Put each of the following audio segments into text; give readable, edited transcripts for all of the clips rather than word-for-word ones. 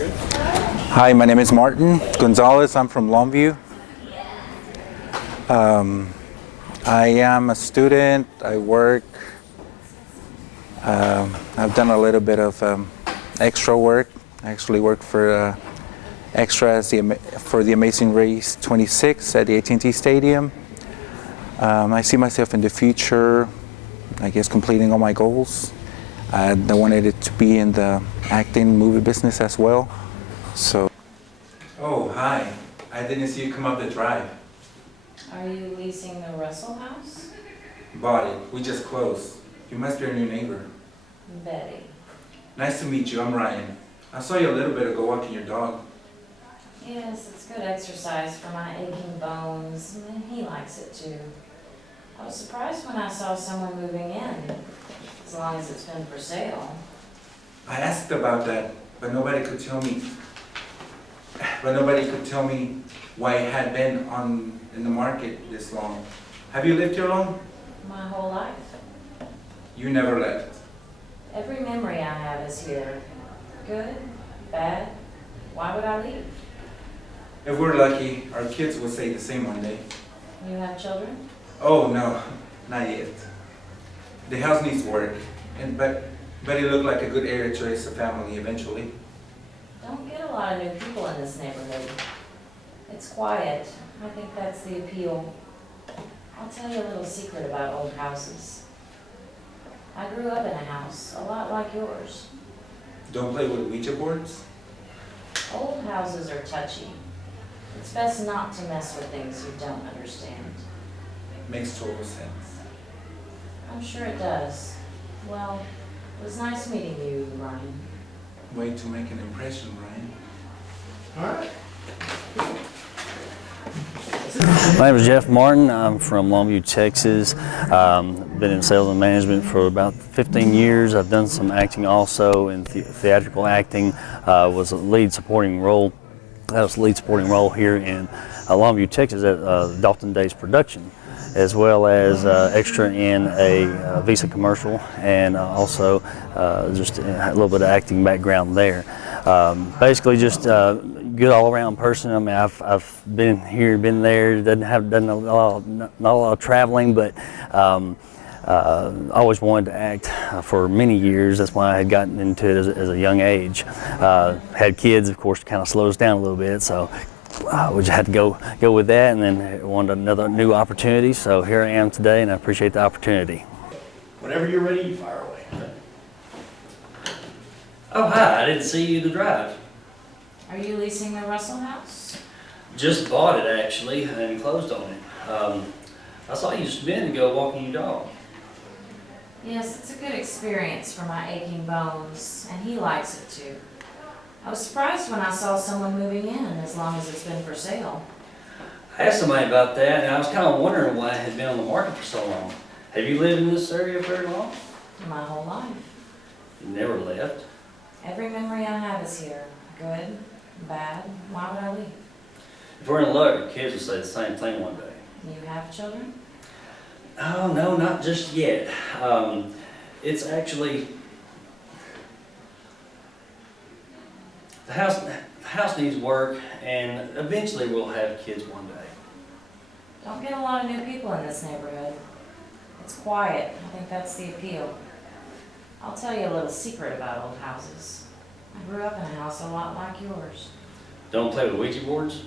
Hi, my name is Martin Gonzalez. I'm from Longview. I am a student. I work. I've done a little bit of extra work. I actually work for extra for the Amazing Race 26 at the AT&T Stadium. I see myself in the future, I guess, completing all my goals. I wanted it to be in the acting movie business as well. So. Oh, hi. I didn't see you come up the drive. Are you leasing the Russell house? Bought it. We just closed. You must be our new neighbor. Betty. Nice to meet you. I'm Ryan. I saw you a little bit ago walking your dog. Yes, it's good exercise for my aching bones, and he likes it too. I was surprised when I saw someone moving in, as long as it's been for sale. I asked about that, but nobody could tell me. Nobody could tell me why it had been in the market this long. Have you lived here long? My whole life. You never left. Every memory I have is here. Good, bad. Why would I leave? If we're lucky, our kids will say the same one day. You have children? Oh no, not yet. The house needs work, but it looked like a good area to raise a family eventually. Don't get a lot of new people in this neighborhood. It's quiet. I think that's the appeal. I'll tell you a little secret about old houses. I grew up in a house, a lot like yours. Don't play with Ouija boards? Old houses are touchy. It's best not to mess with things you don't understand. Makes total sense. I'm sure it does. Well, it was nice meeting you, Ryan. Way to make an impression, Ryan. All right. My name is Jeff Martin. I'm from Longview, Texas. Been in sales and management for about 15 years. I've done some acting also in theatrical acting. Was a lead supporting role. That was a lead supporting role here in Longview, Texas at Dalton Days production, as well as extra in a Visa commercial, and also just a little bit of acting background there. Basically just good all-around person. I mean, I've been here, been there, done not a lot of traveling, but always wanted to act for many years. That's why I had gotten into it as a young age. Had kids, of course, kind of slowed us down a little bit, so we just had to go with that, and then wanted another new opportunity. So here I am today, and I appreciate the opportunity. Whenever you're ready, you fire away. Oh, hi, I didn't see you to drive. Are you leasing the Russell house? Just bought it actually and closed on it. I saw you just a minute ago walking your dog. Yes, it's a good experience for my aching bones, and he likes it too. I was surprised when I saw someone moving in, as long as it's been for sale. I asked somebody about that and I was kind of wondering why it had been on the market for so long. Have you lived in this area very long? My whole life. You never left. Every memory I have is here. Good, bad. Why would I leave? If we're in luck, your kids will say the same thing one day. You have children? Oh, no, not just yet. It's actually, the house needs work, and eventually we'll have kids one day. Don't get a lot of new people in this neighborhood. It's quiet. I think that's the appeal. I'll tell you a little secret about old houses. I grew up in a house a lot like yours. Don't play with Ouija boards?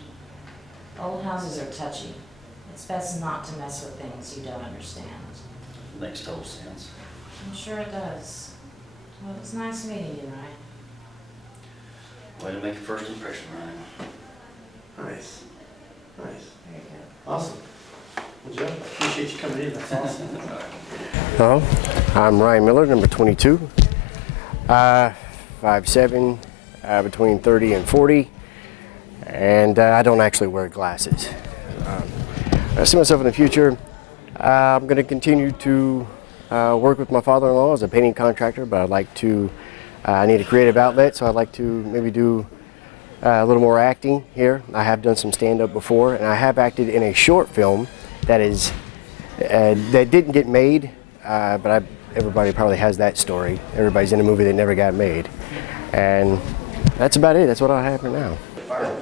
Old houses are touchy. It's best not to mess with things you don't understand. Makes total sense. I'm sure it does. Well, it was nice meeting you, Ryan. Way to make a first impression, Ryan. Nice. Nice. Very good. Awesome. Well, Jeff, I appreciate you coming in. That's awesome. Hello, I'm Ryan Miller, number 22, 5'7", between 30 and 40, and I don't actually wear glasses. I see myself in the future. I'm going to continue to work with my father-in-law as a painting contractor, but I'd like to, I need a creative outlet, so I'd like to maybe do a little more acting here. I have done some stand-up before, and I have acted in a short film that didn't get made, but everybody probably has that story. Everybody's in a movie that never got made. And That's about it. That's what I have for now. Hi.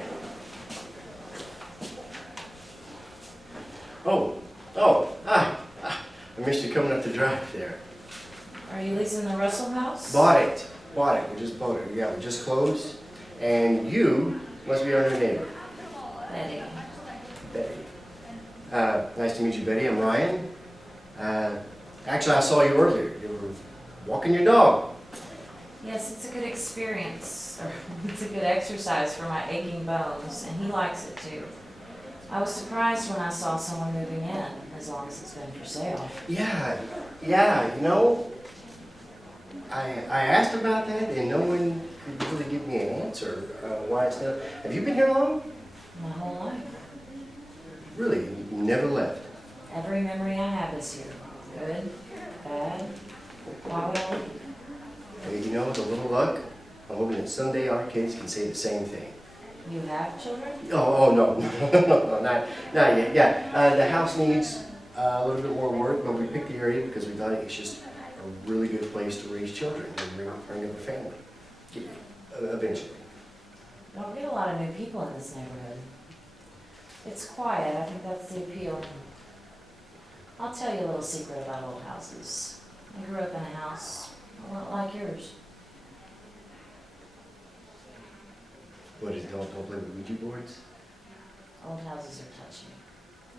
I missed you coming up the drive there. Are you leasing the Russell house? Bought it. We just bought it. Yeah, we just closed. And you must be our new neighbor. Betty. Betty. Nice to meet you, Betty. I'm Ryan. Actually, I saw you earlier. You were walking your dog. Yes, it's a good experience. It's a good exercise for my aching bones, and he likes it too. I was surprised when I saw someone moving in, as long as it's been for sale. Yeah, you know, I asked about that and no one could really give me an answer why it's not. Have you been here long? My whole life. Really? You never left? Every memory I have is here. Good, bad, why would I leave? Hey, you know, with a little luck, I'm hoping that someday our kids can say the same thing. You have children? Oh no, no, not yet. Yeah, the house needs a little bit more work, but we picked the area because we thought it's just a really good place to raise children and bring up a family, eventually. Don't get a lot of new people in this neighborhood. It's quiet, I think that's the appeal. I'll tell you a little secret about old houses. I grew up in a house a lot like yours. What is it, don't play with Ouija boards? Old houses are touchy.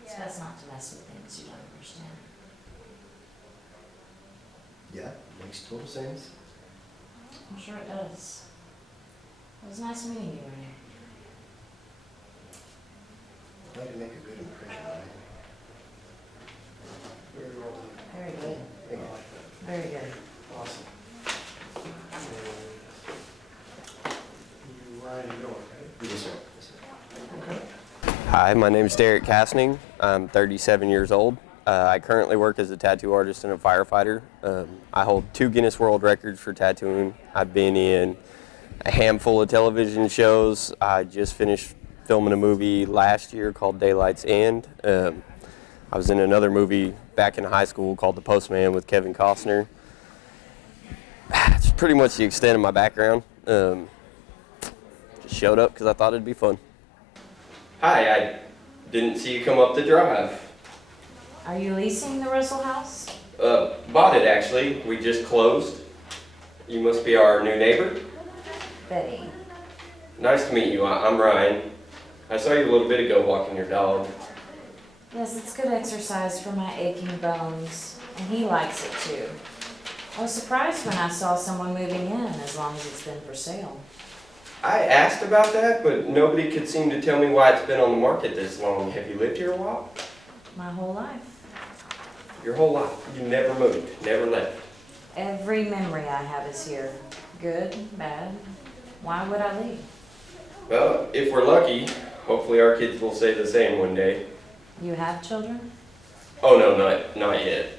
It's best not to mess with things you don't understand. Yeah, makes total sense. I'm sure it does. It was nice meeting you, Renee. Glad to make a good impression on it. Very well done. Very good. Thank you. Very good. Awesome. You Ryan and York, right? Yes, sir. Yes, sir. Okay. Hi, my name is Derek Casning. I'm 37 years old. I currently work as a tattoo artist and a firefighter. I hold 2 Guinness World Records for tattooing. I've been in a handful of television shows. I just finished filming a movie last year called Daylight's End. I was in another movie back in high school called The Postman with Kevin Costner. It's pretty much the extent of my background. Just showed up because I thought it'd be fun. Hi, I didn't see you come up the drive. Are you leasing the Russell house? Bought it actually. We just closed. You must be our new neighbor. Betty. Nice to meet you. I'm Ryan. I saw you a little bit ago walking your dog. Yes, it's good exercise for my aching bones, and he likes it too. I was surprised when I saw someone moving in, as long as it's been for sale. I asked about that, but nobody could seem to tell me why it's been on the market this long. Have you lived here a while? My whole life. Your whole life. You never moved, never left. Every memory I have is here. Good, bad. Why would I leave? Well, if we're lucky, hopefully our kids will say the same one day. You have children? Oh no, not yet.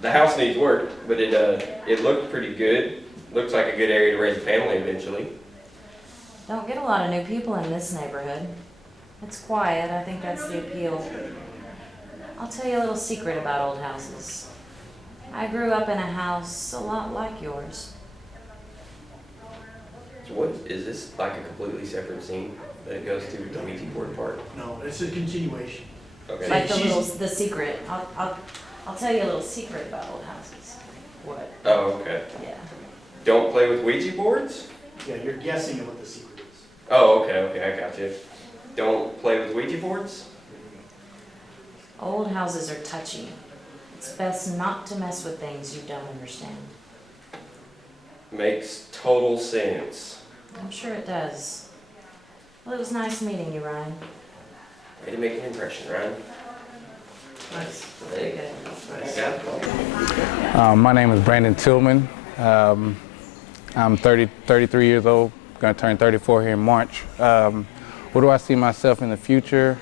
The house needs work, but it looked pretty good. Looks like a good area to raise a family eventually. Don't get a lot of new people in this neighborhood. It's quiet, I think that's the appeal. I'll tell you a little secret about old houses. I grew up in a house a lot like yours. So what, is this like a completely separate scene that it goes to the Ouija board part? No, it's a continuation. Okay. Like the secret. I'll tell you a little secret about old houses. What? Oh, okay. Yeah. Don't play with Ouija boards? Yeah, you're guessing at what the secret is. Oh, okay, I got you. Don't play with Ouija boards? Old houses are touchy. It's best not to mess with things you don't understand. Makes total sense. I'm sure it does. Well, it was nice meeting you, Ryan. Way to make an impression, Ryan. Nice. Very good. Nice. Yeah. My name is Brandon Tillman. I'm 33 years old, going to turn 34 here in March. Where do I see myself in the future?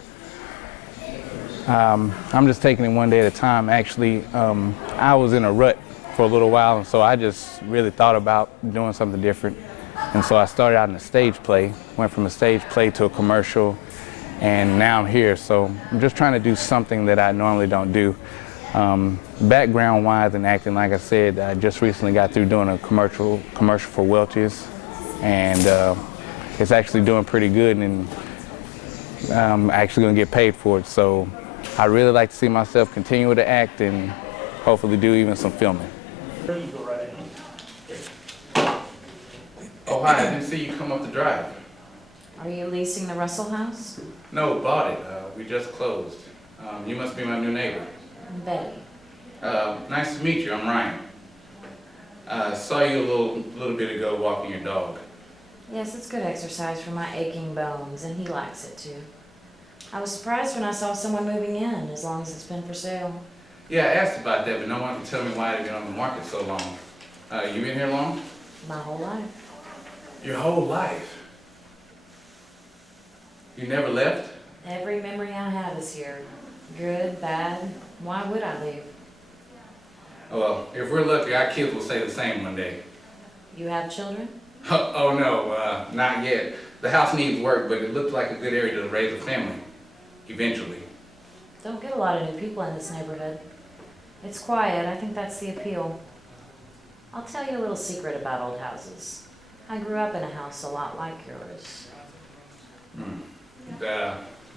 I'm just taking it one day at a time. Actually, I was in a rut for a little while, and so I just really thought about doing something different. And so I started out in a stage play, went from a stage play to a commercial, and now I'm here. So I'm just trying to do something that I normally don't do. Background-wise in acting, like I said, I just recently got through doing a commercial for Welch's. and it's actually doing pretty good, and I'm actually going to get paid for it. So I really like to see myself continue to act and hopefully do even some filming. Oh, hi, I didn't see you come up the drive. Are you leasing the Russell house? No, bought it. We just closed. You must be my new neighbor. I'm Betty. Nice to meet you. I'm Ryan. Saw you a little bit ago walking your dog. Yes, it's good exercise for my aching bones, and he likes it too. I was surprised when I saw someone moving in, as long as it's been for sale. Yeah, I asked about that, but no one can tell me why it's been on the market so long. You been here long? My whole life. Your whole life? You never left? Every memory I have is here. Good, bad. Why would I leave? Oh, well, if we're lucky, our kids will say the same one day. You have children? Oh no, not yet. The house needs work, but it looks like a good area to raise a family. Eventually. Don't get a lot of new people in this neighborhood. It's quiet. I think that's the appeal. I'll tell you a little secret about old houses. I grew up in a house a lot like yours.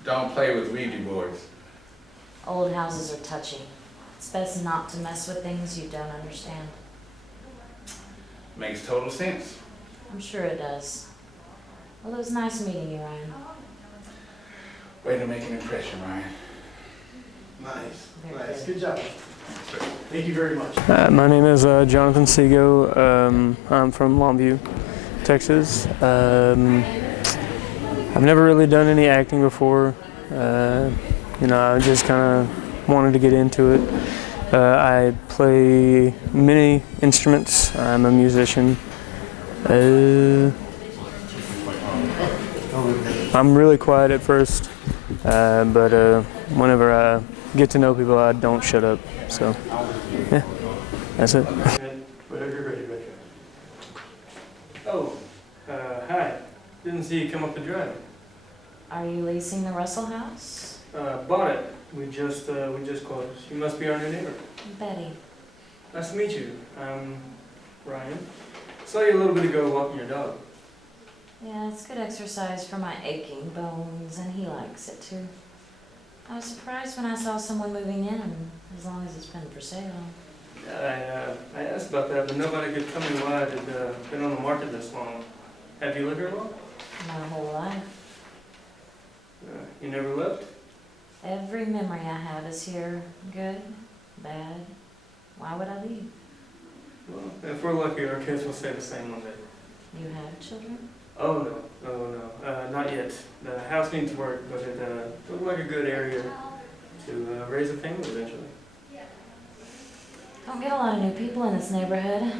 Don't play with Ouija boards. Old houses are touchy. It's best not to mess with things you don't understand. Makes total sense. I'm sure it does. Well, it was nice meeting you, Ryan. Way to make an impression, Ryan. Nice, Very nice, good. good job. Thank you very much. My name is Jonathan Sego. I'm from Longview, Texas. I've never really done any acting before. I just kind of wanted to get into it. I play many instruments. I'm a musician. I'm really quiet at first, but whenever I get to know people, I don't shut up. So, yeah, that's it. Whenever you're ready, Richard. Oh, hi. Didn't see you come up the drive. Are you leasing the Russell house? Bought it. We just closed. You must be our new neighbor. Betty. Nice to meet you. I'm Ryan. Saw you a little bit ago walking your dog. Yeah, it's good exercise for my aching bones, and he likes it too. I was surprised when I saw someone moving in, as long as it's been for sale. I asked about that, but nobody could tell me why it had been on the market this long. Have you lived here long? My whole life. You never left? Every memory I have is here. Good, bad. Why would I leave? Well, if we're lucky, our kids will say the same one day. You have children? Oh, no, not yet. The house needs work, but it looked like a good area to raise a family eventually. Don't get a lot of new people in this neighborhood.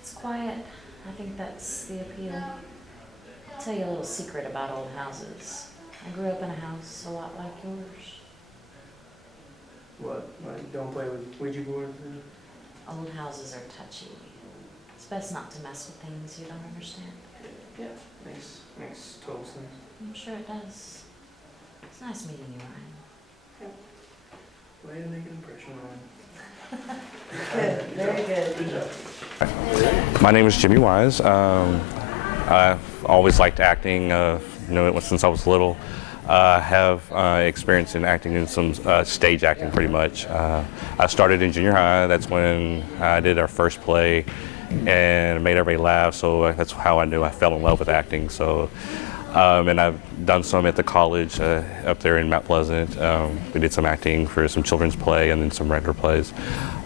It's quiet. I think that's the appeal. I'll tell you a little secret about old houses. I grew up in a house a lot like yours. What? Like, don't play with Ouija boards? Old houses are touchy. It's best not to mess with things you don't understand. Yeah, makes total sense. I'm sure it does. It's nice meeting you, Ryan. Way to make an impression on Good, very good. Good job. My name is Jimmy Wise. I've always liked acting, known it since I was little. I have experience in acting in some stage acting pretty much. I started in junior high. That's when I did our first play and made everybody laugh, so that's how I knew I fell in love with acting. So, and I've done some at the college up there in Mount Pleasant. We did some acting for some children's play and then some regular plays.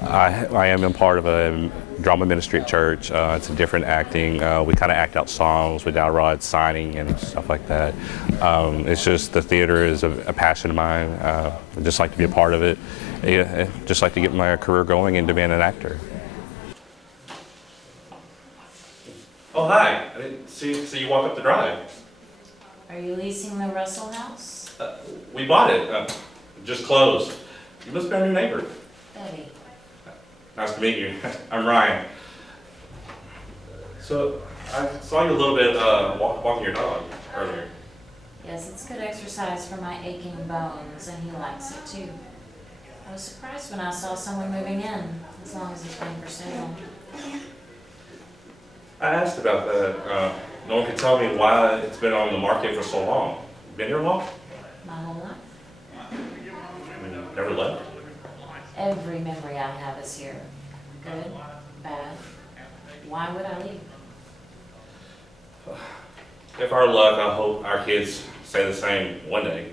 I am a part of a drama ministry at church. It's a different acting. We kind of act out songs with dowel rods, signing, and stuff like that. It's just the theater is a passion of mine. I just like to be a part of it. I just like to get my career going into being an actor. Oh, hi. I didn't see you walk up the drive. Are you leasing the Russell house? We bought it. Just closed. You must be our new neighbor. Betty. Nice to meet you. I'm Ryan. So, I saw you a little bit walking your dog earlier. Yes, it's good exercise for my aching bones, and he likes it too. I was surprised when I saw someone moving in, as long as it's been for sale. I asked about that. No one can tell me why it's been on the market for so long. Been here long? My whole life. I mean, never left? Every memory I have is here. Good, bad. Why would I leave? If our luck, I hope our kids say the same one day.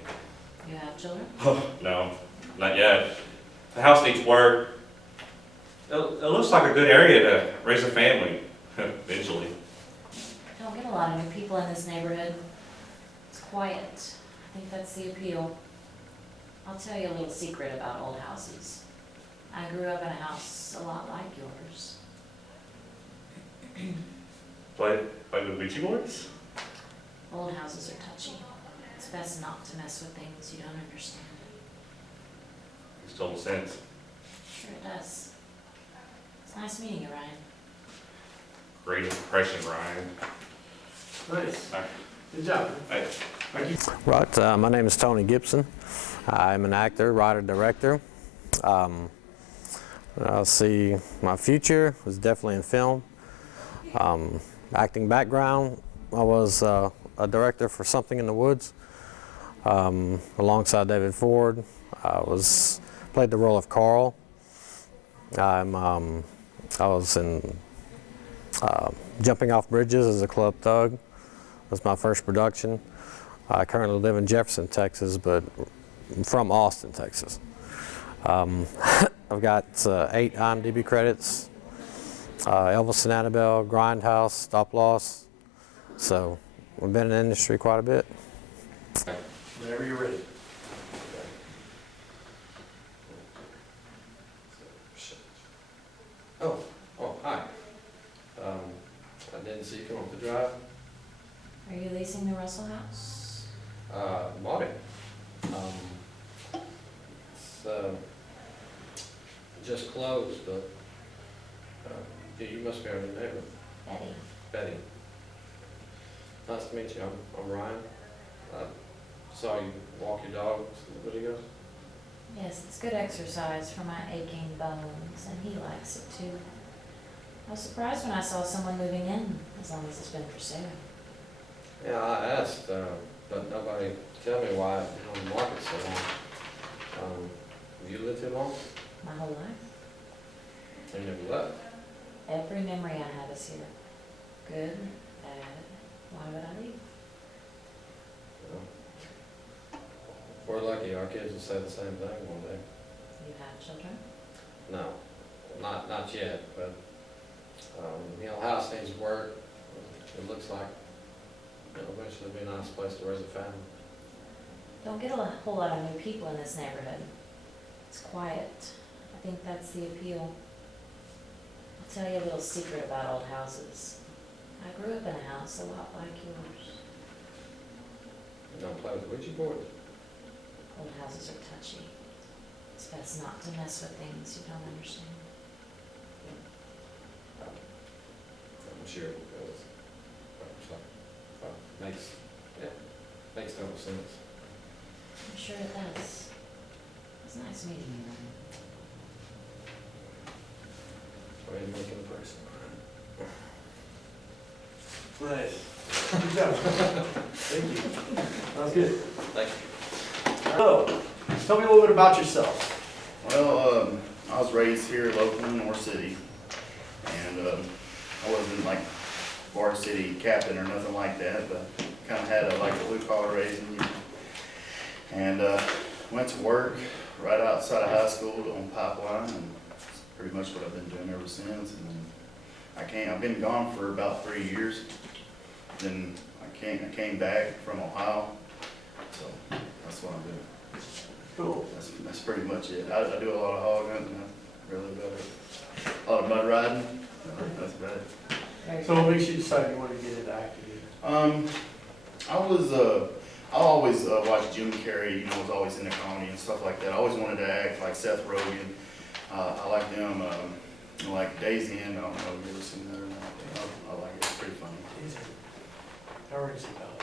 You have children? No, not yet. The house needs work. It looks like a good area to raise a family, eventually. Don't get a lot of new people in this neighborhood. It's quiet. I think that's the appeal. I'll tell you a little secret about old houses. I grew up in a house a lot like yours. Play with Ouija boards? Old houses are touchy. It's best not to mess with things you don't understand. Makes total sense. Sure it does. It's nice meeting you, Ryan. Great impression, Ryan. Nice. Good job. Hey. Thank you. Right, my name is Tony Gibson. I'm an actor, writer, director. I'll see, my future was definitely in film. Acting background, I was a director for Something in the Woods alongside David Ford. Played the role of Carl. I was in Jumping Off Bridges as a club thug. Was my first production. I currently live in Jefferson, Texas, but I'm from Austin, Texas. I've got 8 IMDb credits. Elvis and Annabelle, Grindhouse, Stop Loss. So we've been in the industry quite a bit. Whenever you're ready. Oh, hi. I didn't see you come up the drive. Are you leasing the Russell house? Bought it. It's just closed, but yeah, you must be our new neighbor. Betty. Betty. Nice to meet you. I'm Ryan. I saw you walk your dog a little ago. Yes, it's good exercise for my aching bones, and he likes it too. I was surprised when I saw someone moving in, as long as it's been for sale. Yeah, I asked, but nobody tell me why it's been on the market so long. Have you lived here long? My whole life. You never left. Every memory I have is here. Good, bad. Why would I leave? We're lucky our kids will say the same thing one day. You have children? No, not yet, but, you know, house needs work. It looks like it'll eventually be a nice place to raise a family. Don't get a whole lot of new people in this neighborhood. It's quiet. I think that's the appeal. I'll tell you a little secret about old houses. I grew up in a house a lot like yours. You don't play with Ouija boards? Old houses are touchy. It's best not to mess with things you don't understand. I'm sure it goes. Makes total sense. I'm sure it does. It's nice meeting you, Ryan. Way to make it a person. Nice. Good job. Thank you. That was good. Thank you. So, tell me a little bit about yourself. Well, I was raised here local in North City, and I wasn't like varsity captain or nothing like that, but kind of had a blue collar raising, you know. And went to work right outside of high school on pipeline, and that's pretty much what I've been doing ever since. And then I've been gone for about 3 years. Then I came back from Ohio, so that's what I'm doing. Cool. That's pretty much it. I do a lot of hog hunting, that's really about it. A lot of mud riding, that's about it. So what makes you decide you want to get into acting? I always watched Jim Carrey, you know, was always into comedy and stuff like that. I always wanted to act like Seth Rogen. I like them, like Daisy End, I don't know if you've ever seen that or not. I like it, it's pretty funny. How rings it about?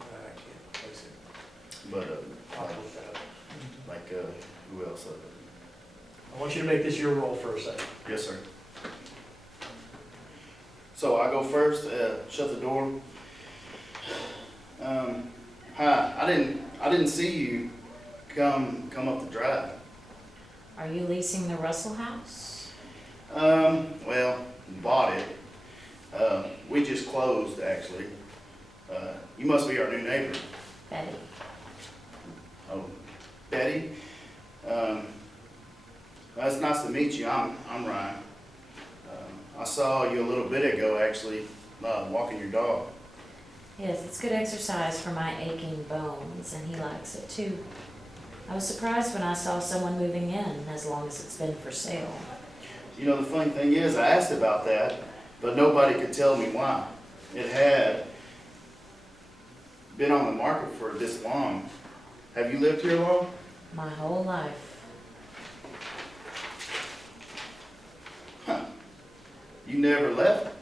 I can't place it. But, I'll look that up. like, who else? I want you to make this your role for a second. Yes, sir. So I go go first, shut the door. Hi, I didn't see you come up the drive. Are you leasing the Russell house? Well, bought it. We just closed, actually. You must be our new neighbor. Betty. Oh, Betty? Well, it's nice to meet you. I'm Ryan. I saw you a little bit ago, actually, walking your dog. Yes, it's good exercise for my aching bones, and he likes it too. I was surprised when I saw someone moving in, as long as it's been for sale. You know, the funny thing is, I asked about that, but nobody could tell me why. It had been on the market for this long. Have you lived here long? My whole life. Huh. You never left?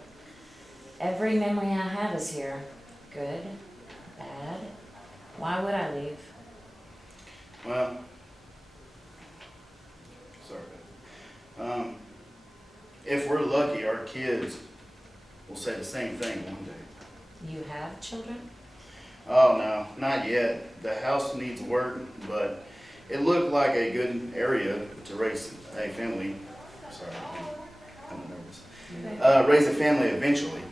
Every memory I have is here. Good, bad. Why would I leave? Well, sorry. If we're lucky, our kids will say the same thing one day. You have children? Oh, no, not yet. The house needs work, but it looked like a good area to raise a family. Sorry, I'm nervous. Raise a family eventually.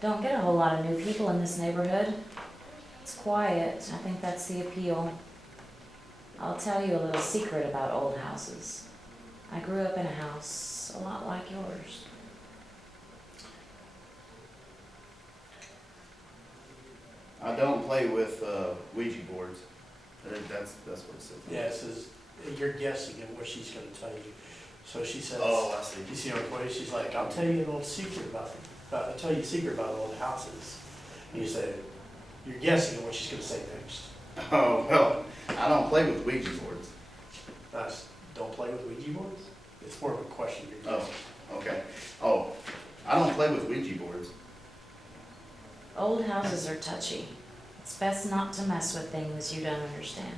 Don't get a whole lot of new people in this neighborhood. It's quiet. I think that's the appeal. I'll tell you a little secret about old houses. I grew up in a house a lot like yours. I don't play with Ouija boards. That's what it says. Yeah, it says, you're guessing at what she's gonna tell you. So she says, Oh, I see. you see her voice, she's like, I'll tell you an old secret I'll tell you a secret about old houses. And you say, you're guessing at what she's gonna say next. Oh, well, I don't play with Ouija boards. Don't play with Ouija boards? It's more of a question you're Oh, guessing. okay. Oh, I don't play with Ouija boards. Old houses are touchy. It's best not to mess with things you don't understand.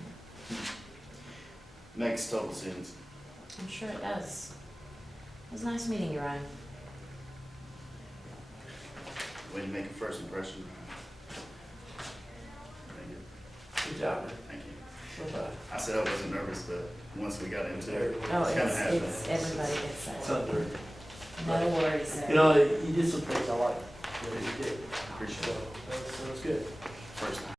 Makes total sense. I'm sure it does. It was nice meeting you, Ryan. Way to make a first impression. Thank you. Good job, man. Thank you. Bye-bye. I said I wasn't nervous, but once we got into it, Oh, it's kind of happened. it's everybody gets that. It's under. No worries there. You know, you did some things I like, what you did. Appreciate So, it. that was good. First time.